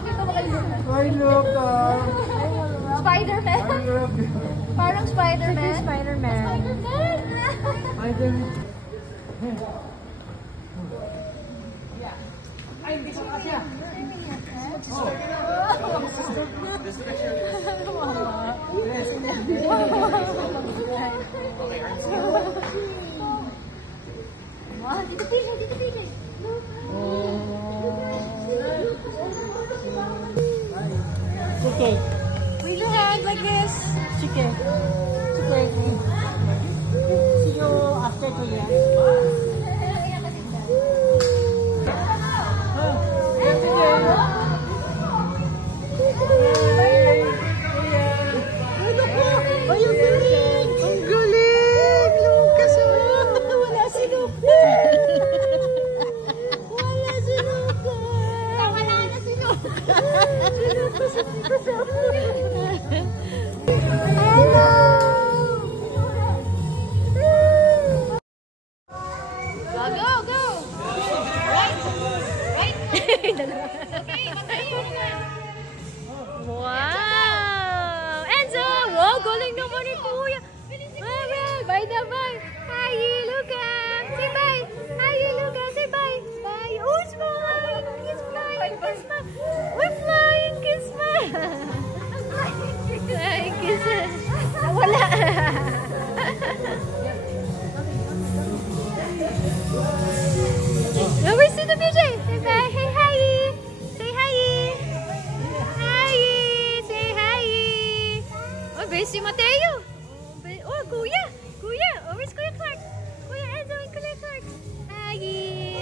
Hi, Luca! Spider-Man? Parang Spider-Man? Spider-Man. Spider-Man! Ay, hindi siya kasi ah! Dito PJ, dito PJ. Okay. Wave your hand like this. Sige. Sige. See you after 2 years. Wow! Enzo! Wow, galing naman ni Kuya! Bye na bye! Hi, Luca! Say bye! Hi, Luca! Say bye! Bye! Oh, smile! Kiss flying! Kiss smile! We're flying! Kiss smile! Flying kisses! Wala! No, where's the BJ? Say bye! Hey, hi! Say hi! Where's si Mateo? Oh, Kuya! Kuya! Oh, where's Kuya Clark? Kuya Enzo and Kuya Clark. Hi!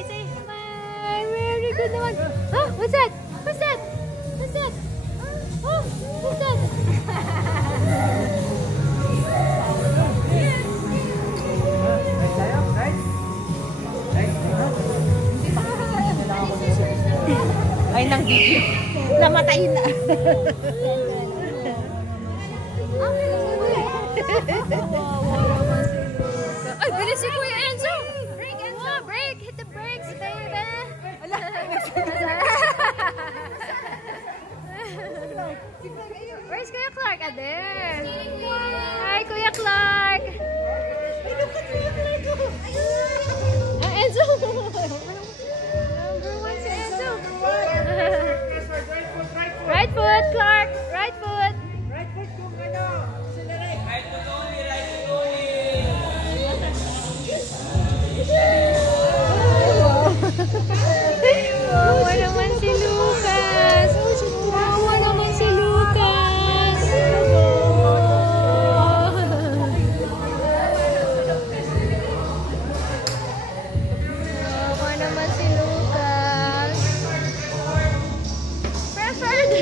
Say hi! Very good naman. Oh, what's that? What's that? What's that? Oh, what's that? Ay, nang video. Namatay na. Ay, bilis si Kuya Enzo! Break, Enzo! Break! Hit the brakes, baby! Where's Kuya Clark? Ah, there! Hi, Kuya Clark! Ah, Enzo! Number one si Enzo! Right foot, Clark! Right foot! Right foot kung ano! Accelerate! Right foot only! Right foot only! Wawa naman si Lucas! Wawa naman si Lucas! Wawa naman si Lucas! Pressured!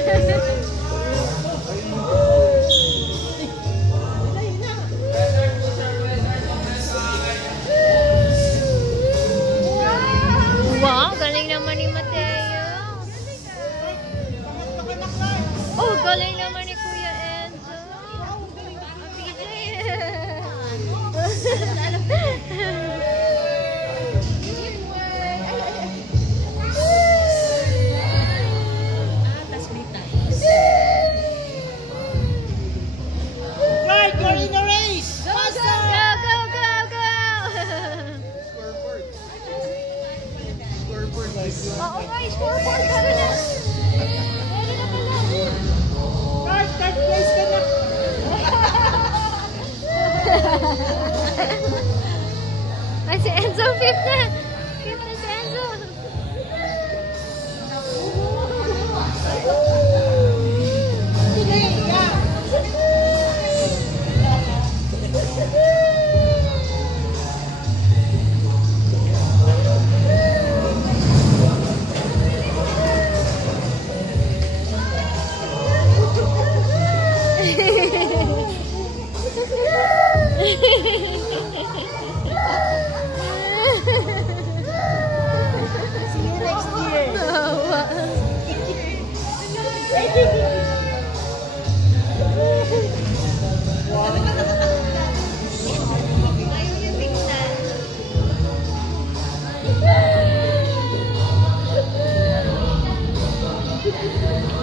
Wow, galing naman ni Mateo. Oh, galing naman ni Kuya Enzo. Right, you're in the race! Go, go, go, go! Oo nga, scoreboard ka na. Meron na pala.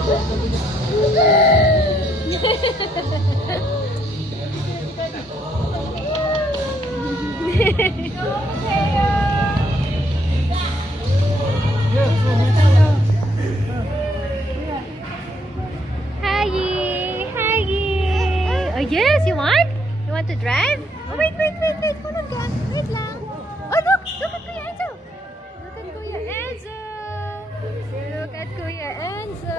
Hi! Hi! Oh yes, you want? You want to drive? Oh wait. Hold on, guys. Wait lang. Oh look! Look at Kuya Enzo! Look at Kuya Enzo! Look at Kuya Enzo!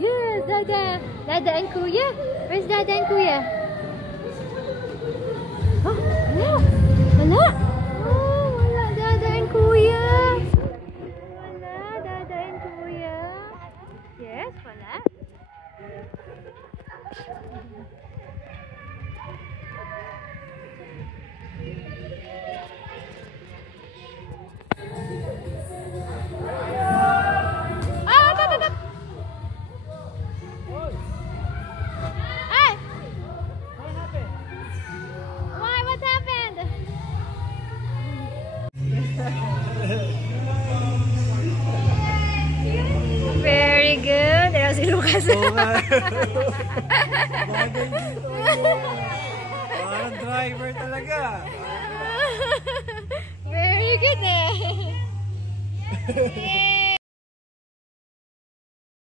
Yes, Dada! Dada and Kuya? Where's Dada and Kuya? Oh, wala! Wala! Oh, wala Dada and Kuya! Wala Dada and Kuya! Yes, wala! Hey! Why? What happened? Very good. There si Lucas. Parang driver talaga. Very good eh.